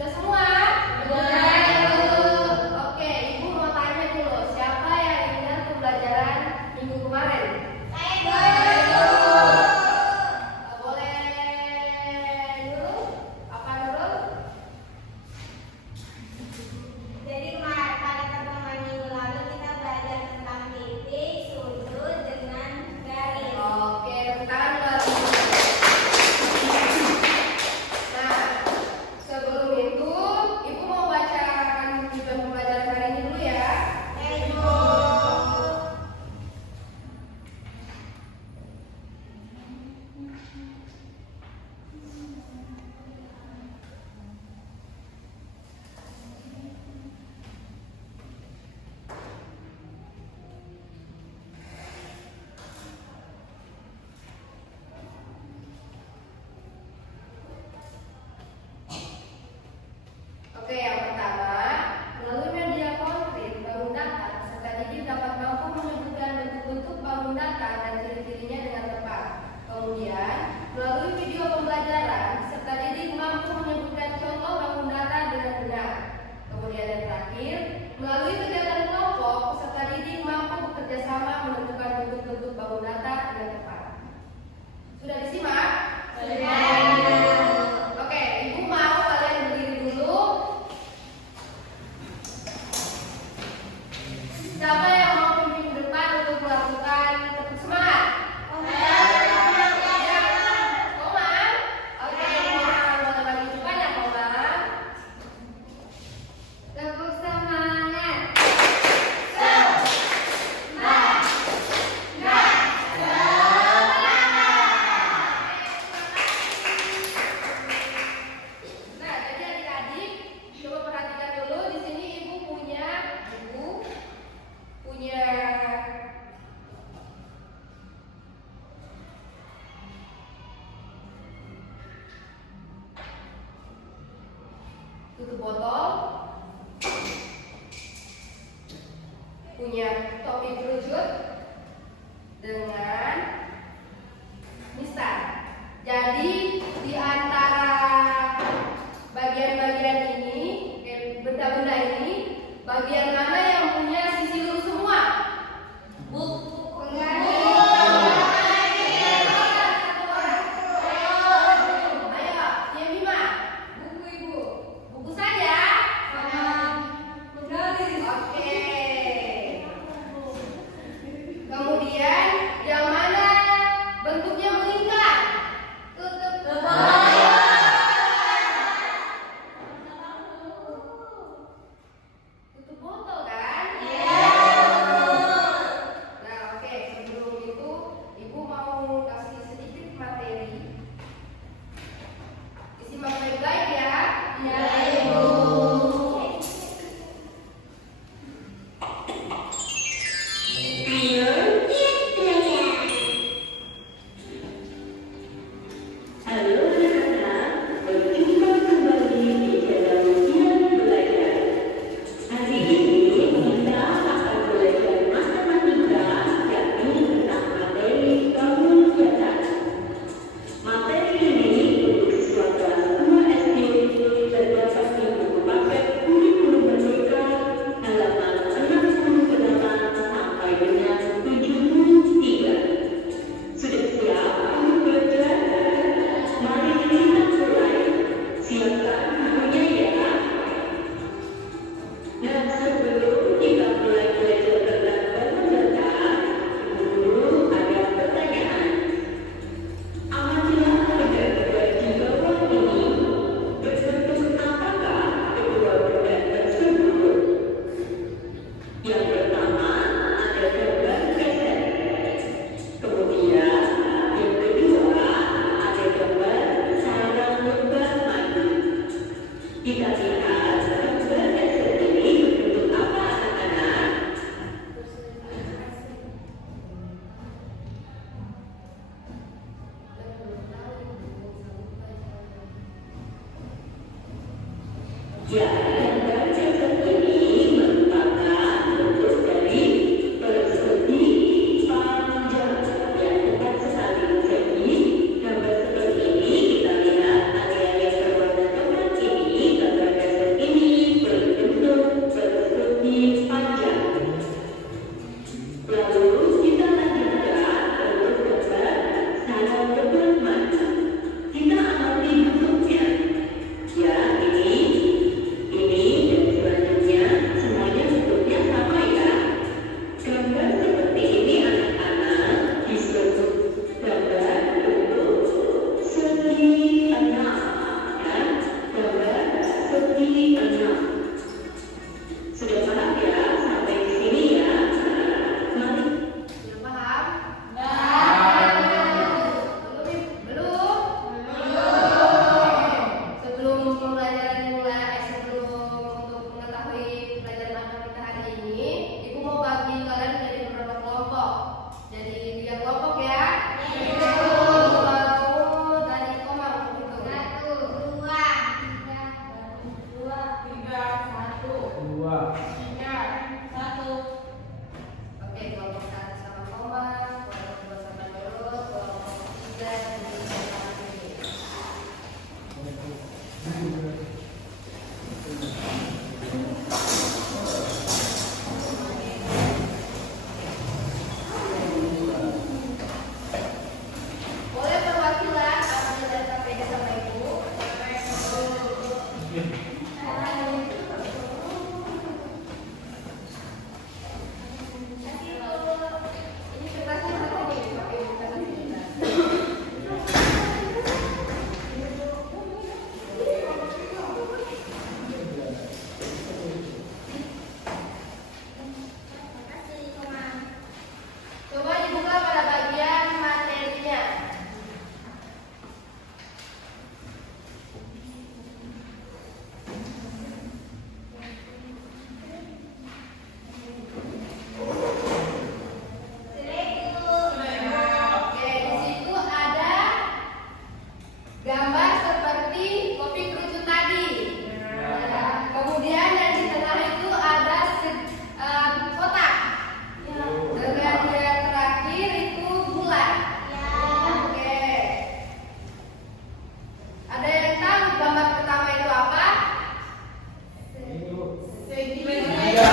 Sudah semua? Oke, Ibu mau tanya dulu, siapa yang ingat pembelajaran minggu kemarin? Boleh dulu? Apa dulu? Jadi pada pertemuan minggu lalu kita belajar tentang titik, sudut, dengan garis. Oke, tentang garis. Nah, sebelum itu, Ibu mau bacakan tujuan pembelajaran hari ini dulu ya. Oke, yang pertama, melalui media konkret, bangun data, peserta didik dapat mampu menyebutkan bentuk-bentuk bangun data dan ciri-cirinya dengan tepat. Kemudian, melalui video pembelajaran, peserta didik mampu menyebutkan contoh bangun data dengan benar. Kemudian yang terakhir, melalui kegiatan kelompok, peserta didik mampu bekerja sama menentukan bentuk-bentuk bangun data dengan tepat. Sudah disimak? Oke, Ibu mau kalian berdiri dulu. Siapa yang mau pimpin ke depan untuk melakukan tepuk semangat? Komang? Oke, boleh bagi depan ya Komang. Tepuk semangat. Nah, jadi adik-adik coba perhatikan dulu di sini Ibu punya tutup botol, punya topi kerucut dengan mistar. Jadi di antara bagian-bagian ini, benda-benda ini, bagian mana yang punya sisi lurus semua? Ayo, Yemima, buku Ibu. Buku saja. Oke. Kemudian yang mana bentuknya melingkar? Tutup. Tutup botol kan? Nah, oke. Sebelum itu, Ibu mau kasih sedikit materi. Disimak baik-baik ya. Halo anak-anak, berjumpa kembali di channel Ujian Belajar. Hari ini kita akan belajar matematika, yakni tentang materi kemuliaan. Materi ini untuk siswa kelas 2 SD terdapat di buku paket kurikulum merdeka halaman 68 sampai dengan 73. Sudah siap untuk belajar? Mari kita mulai. Siapkan bukunya ya. Nah, sebelum kita mulai belajar tentang bangun data, dulu ada pertanyaan. Amatilah benda-benda di bawah ini. Berbentuk apakah kedua benda tersebut? Yang pertama ada gambar keset. Kemudian yang kedua ada gambar sarang lembah madu. Kita lihat gambar keset ini berbentuk apa anak-anak? Ya, gambar keset ini merupakan bentuk dari persegi panjang yang tepat sekali. Jadi gambar seperti ini kita lihat area yang berwarna coklat ini gambar Ini kertasnya satu nih, pakai bukan ini. Makasih, Koma. Coba dibuka pada bagian materinya. Oke, di situ ada gambar seperti kopi kerucut tadi. Kemudian yang di tengah itu ada kotak. Dan yang terakhir itu bulan. Oke. Ada yang tahu gambar pertama itu apa? Segitiga.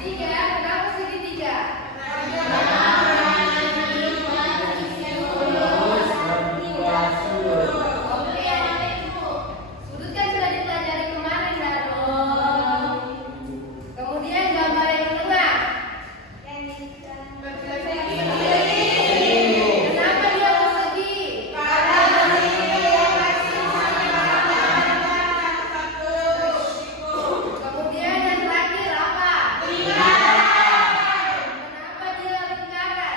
Segitiga. Kenapa segitiga? Oke. Sudut kan sudah dipelajari kemarin, Daro. Kemudian gambar yang tengah. Kenapa dia persegi? Kemudian yang terakhir apa? Kenapa dia lingkaran?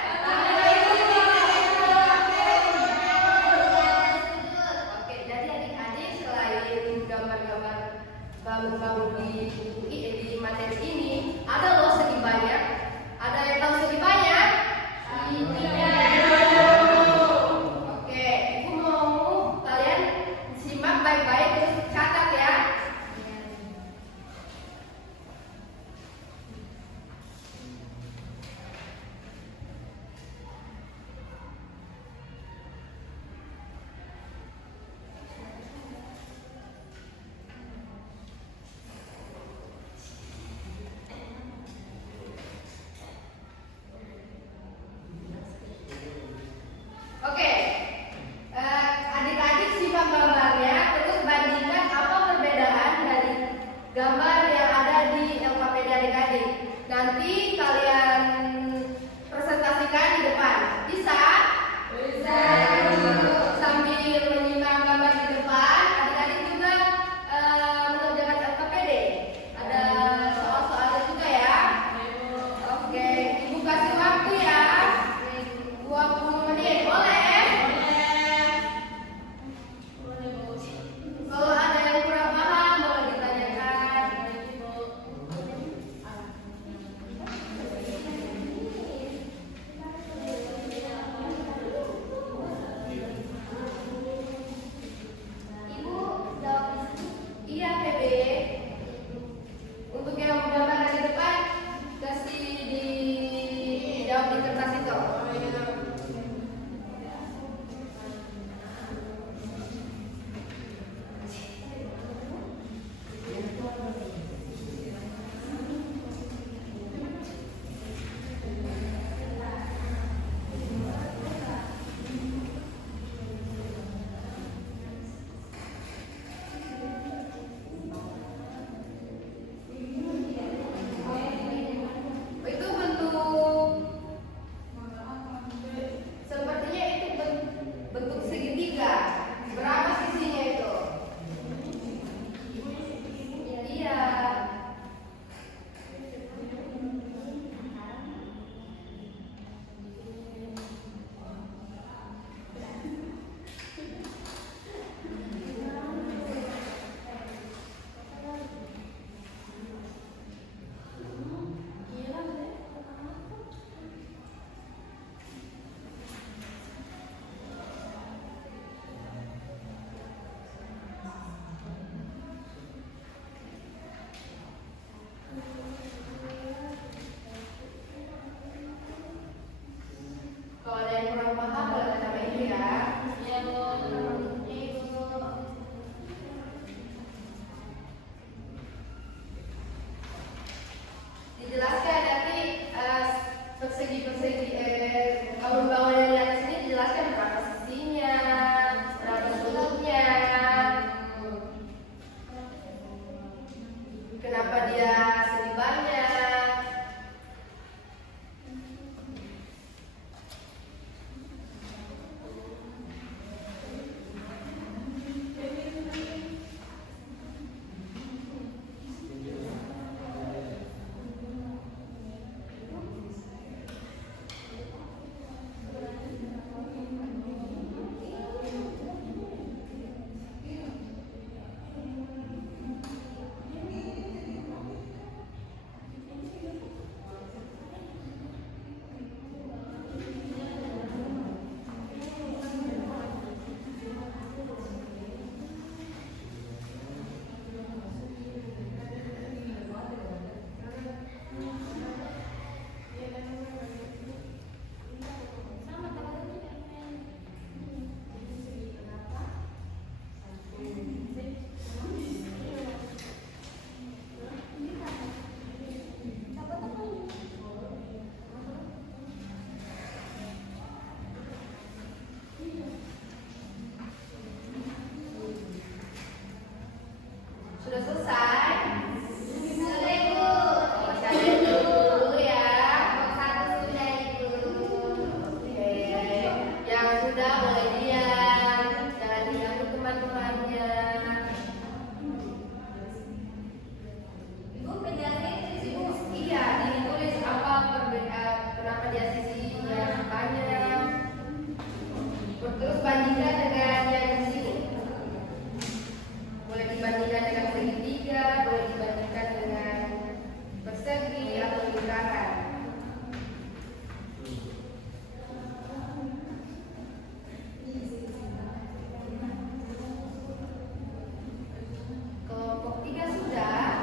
Oke, jadi adik-adik selain gambar-gambar bangun-bangun di materi ini, ada loh segi banyak. Ada yang tahu segi banyak? Oke, ibu mau kalian simak baik-baik terus catat ya. Boleh dibandingkan dengan segitiga, boleh dibandingkan dengan persegi atau lingkaran. Kelompok 3 sudah.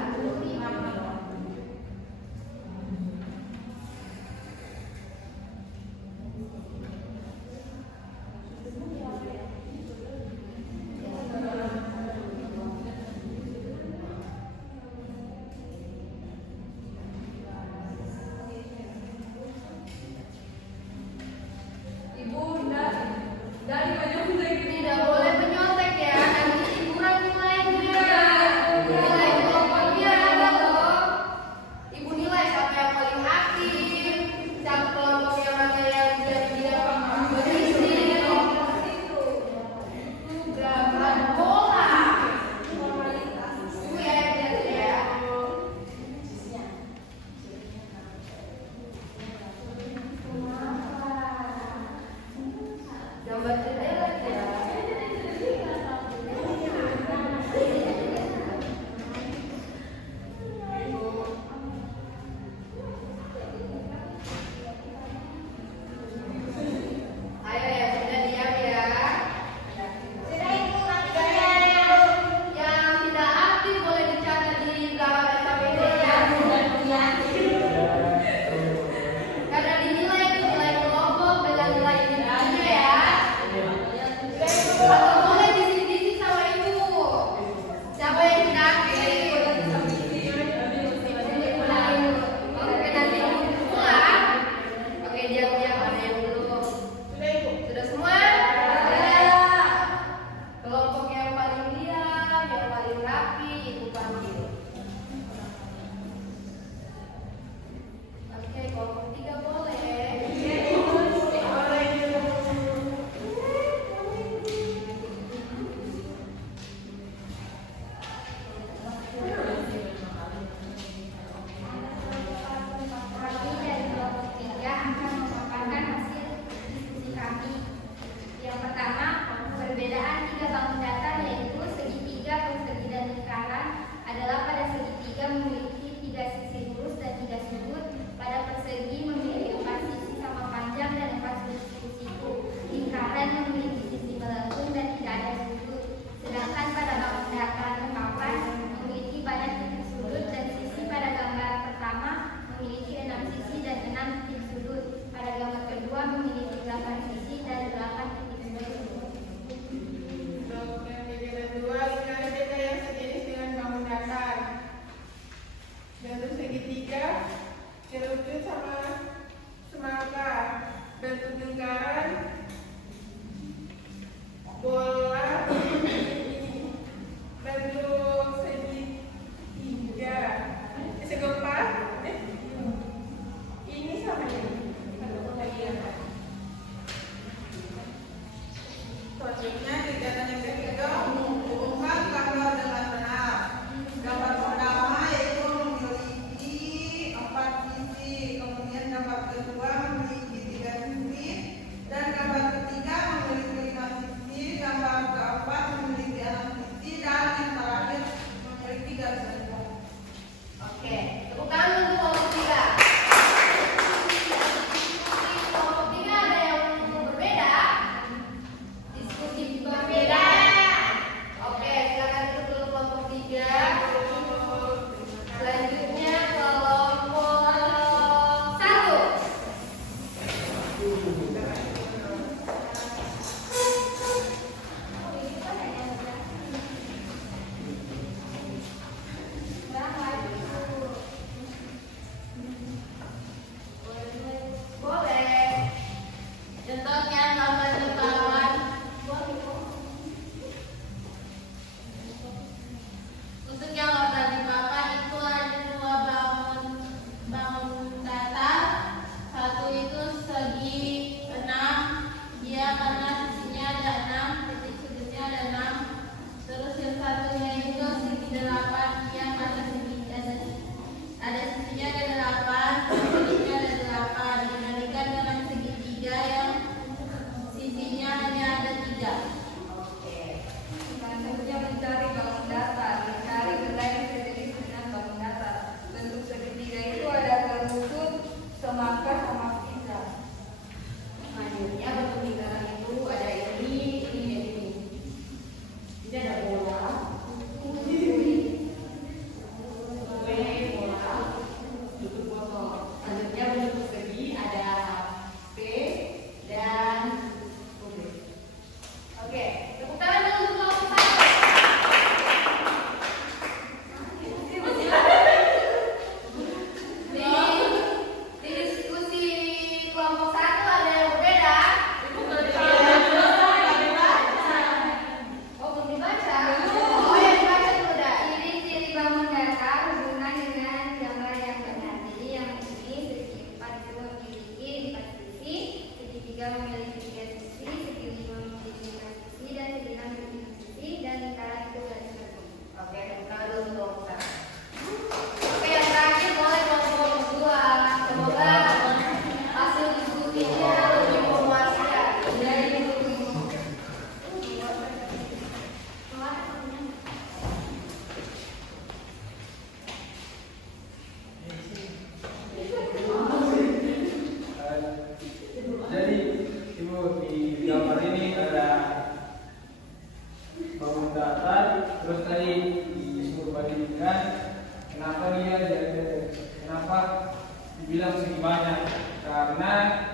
bilang segi banyak karena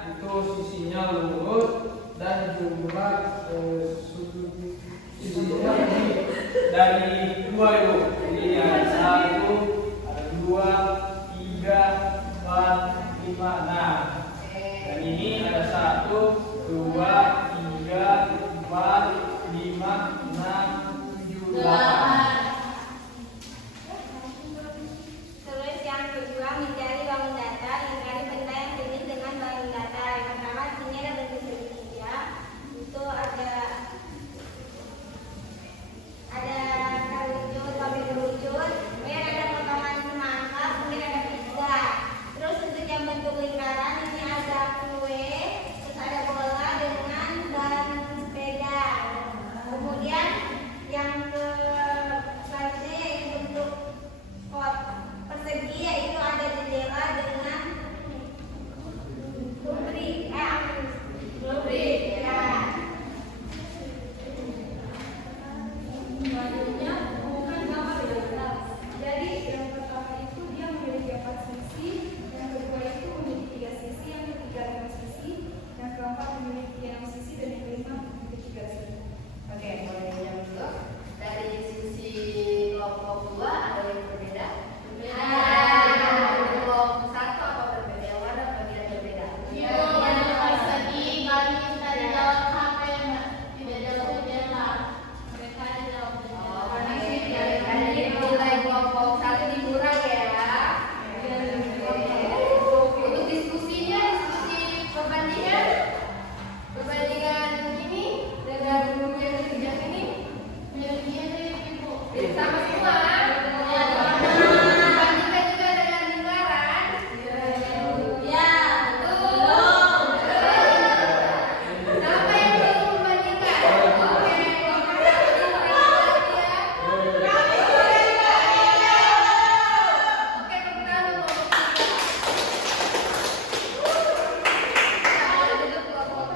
itu sisinya lurus dan jumlah sisinya dari dua itu. Jadi ada 1, ada 2, 3, 4, 5. Nah, dan ini ada 1, 2, 3, 4, 5, 6, 7, 8. Terus yang kedua, mencari bangun datar, mencari benda yang jenis dengan bangun datar. Yang pertama, di sini ada bentuk segitiga. Itu ada kerucut, babi kerucut, kemudian ada potongan semangka, kemudian ada pizza. Terus untuk yang bentuk lingkaran ini ada kue, terus ada bola dengan ban sepeda. Kemudian yang selanjutnya yaitu bentuk persegi, yaitu ada jendela dengan rubrik ya. Selanjutnya, hubungkan gambar dengan graf. Jadi yang pertama itu dia memiliki 4 sisi, yang kedua itu memiliki 3 sisi, yang ketiga 5 sisi, yang keempat memiliki 6 sisi, dan yang kelima memiliki 3 sisi. Oke, mulai yang dulu. Dari sisi kelompok 2 ada yang berbeda. Kelompok 1 apa berbeda? Yang mana bagian berbeda? Nilai kelompok 1 dikurang ya. Untuk diskusi perbandingan ini dengan guru yang kerjaan ini sama semua. Dibandingkan juga dengan lingkaran. Ya, betul. Siapa yang belum membandingkan? Oke, kelompok 1 lagi ya. Oke, kebetulan kelompok 3. Duduk kelompok 2.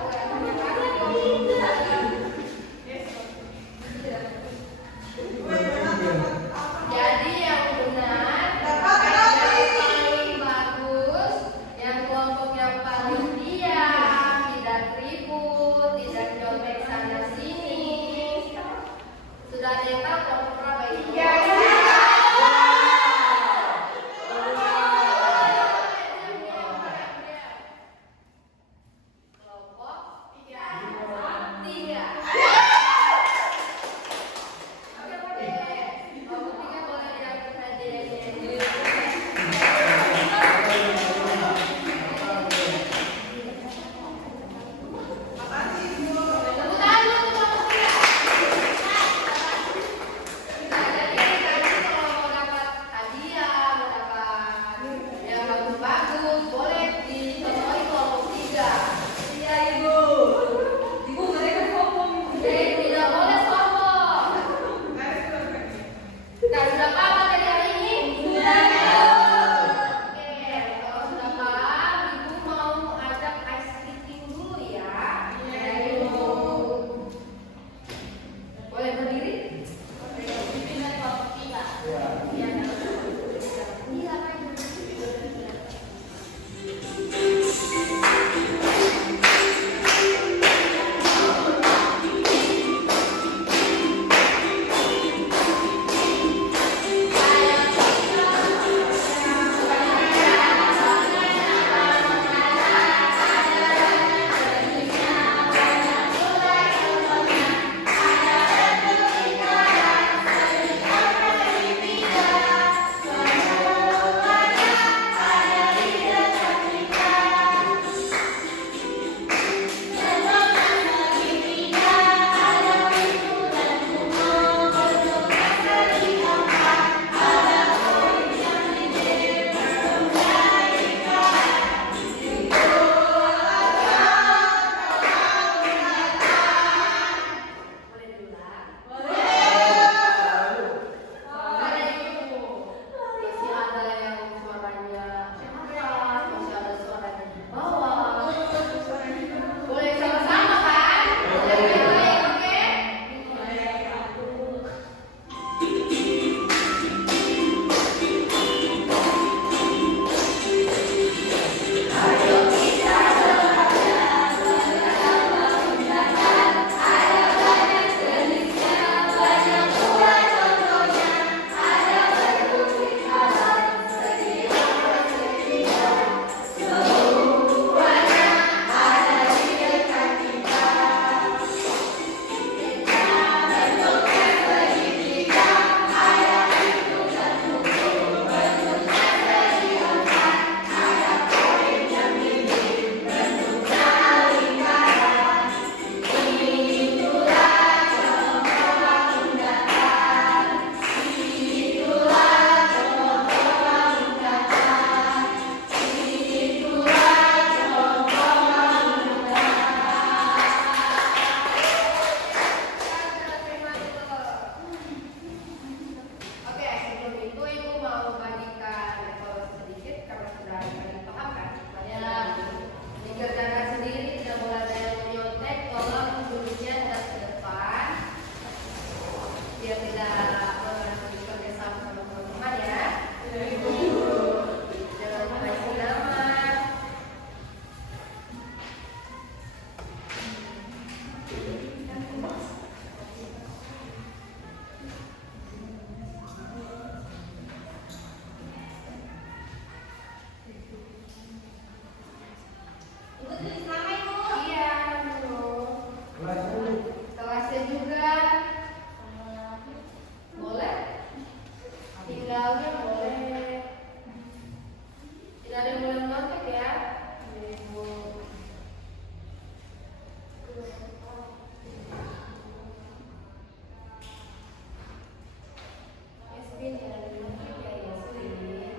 Kevin yang dimaksud ya Yasmin.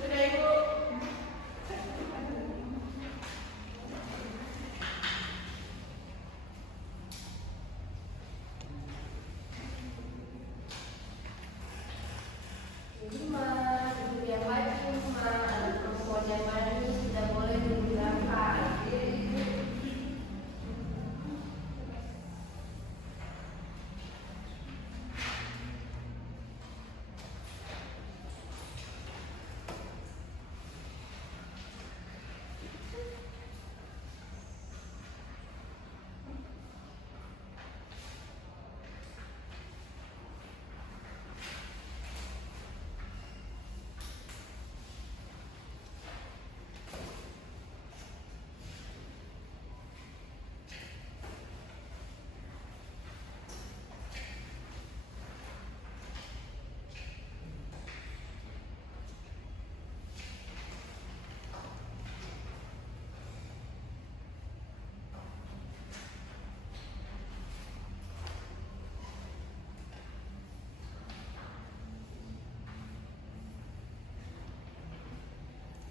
Sudah Ibu. Jadi mah, ibu yang maju mah, anak perempuan yang maju sudah boleh menggunakan.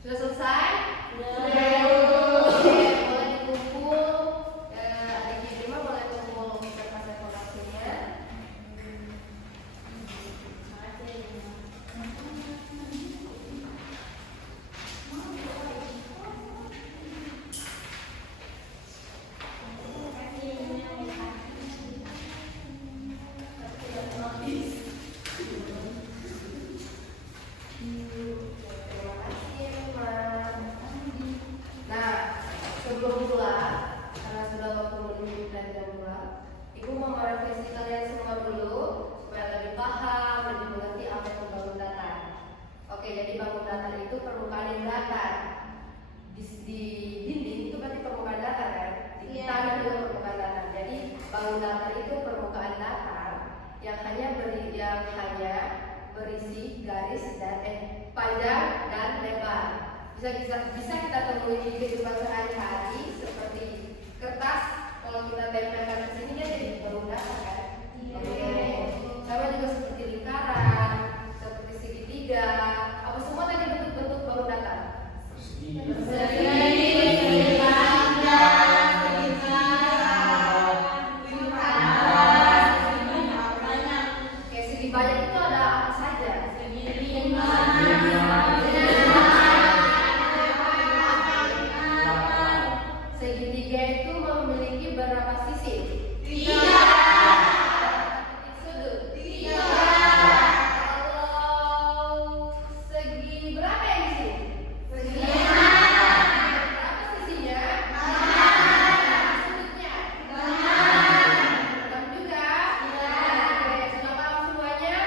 Sudah selesai? Sudah. Oke, boleh dikumpul. Adik Kirima boleh kumpul kertas evaluasinya. Nah, sebelum pulang, karena sudah waktu menuju dan jam pulang, Ibu mau merevisi kalian semua dulu supaya lebih paham, lebih mengerti apa itu bangun datar. Oke, jadi bangun datar itu permukaan yang datar. Di dinding itu berarti permukaan datar kan? Di Iya. tanah juga permukaan datar. Jadi bangun datar itu permukaan datar yang hanya berisi garis dan panjang dan lebar. Bisa kita temui di kehidupan sehari-hari seperti kertas. Kalau kita tempelkan ke sini dia jadi bangun datar kan? Oke. Sama juga seperti lingkaran, seperti segitiga. Apa semua tadi bentuk-bentuk bangun datar? Oke, segi banyak itu ada apa saja? Segitiga itu memiliki berapa sisi? Sudut? Kalau segi berapa yang di sini? Berapa sisinya? Sudutnya? Enam juga? Oke, sudah paham semuanya?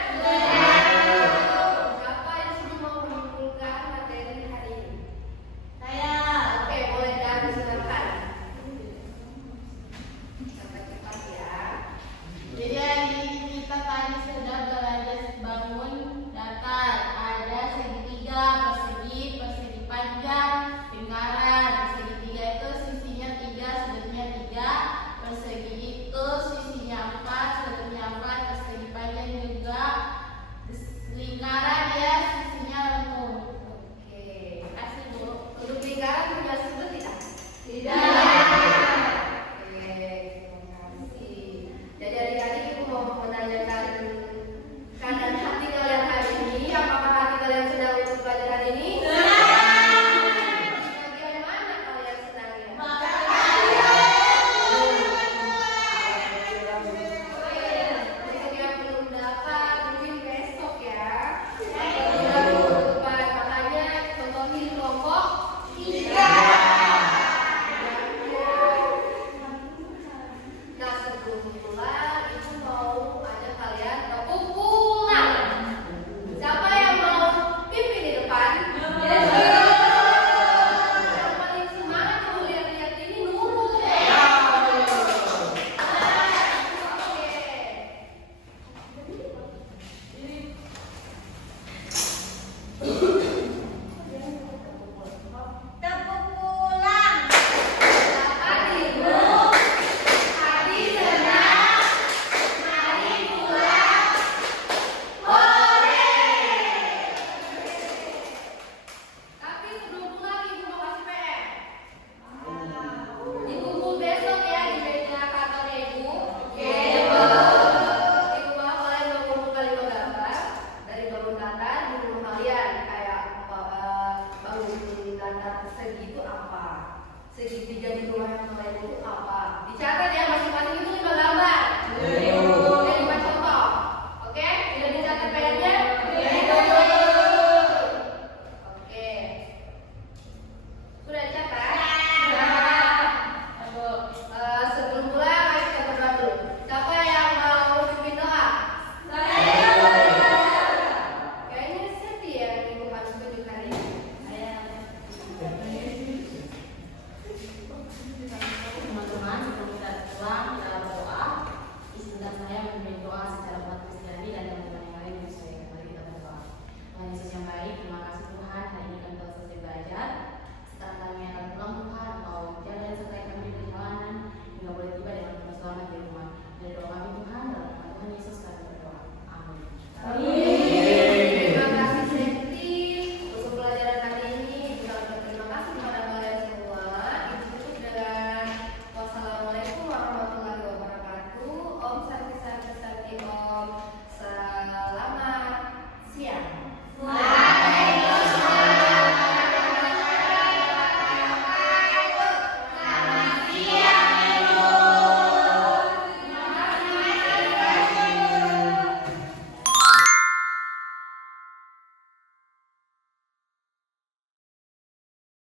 Siapa yang sudah mau menyimpulkan materi hari ini? Oke, boleh dan silakan. Sampai cepat ya. Jadi hari ini kita tadi sudah belajar bangun datar. Ada segitiga, persegi, persegi panjang, lingkaran. Segitiga itu sisinya 3, sudutnya 3. Persegi itu sisinya 4, sudutnya 4. Persegi panjang juga. Lingkaran ya sisinya lengkung. Oke. Kasih Bu. Untuk lingkaran punya sudut tidak? Tidak. Oke, terima kasih. Jadi adik-adik ibu mau menanyakan keadaan hati kalian hari ini. Apakah hati kalian sedang untuk belajar hari ini? Bagian mana kalian sedangnya? Untuk yang belum dapat mungkin besok ya. Makanya contohin kelompok 3. Nah, sebelum mulai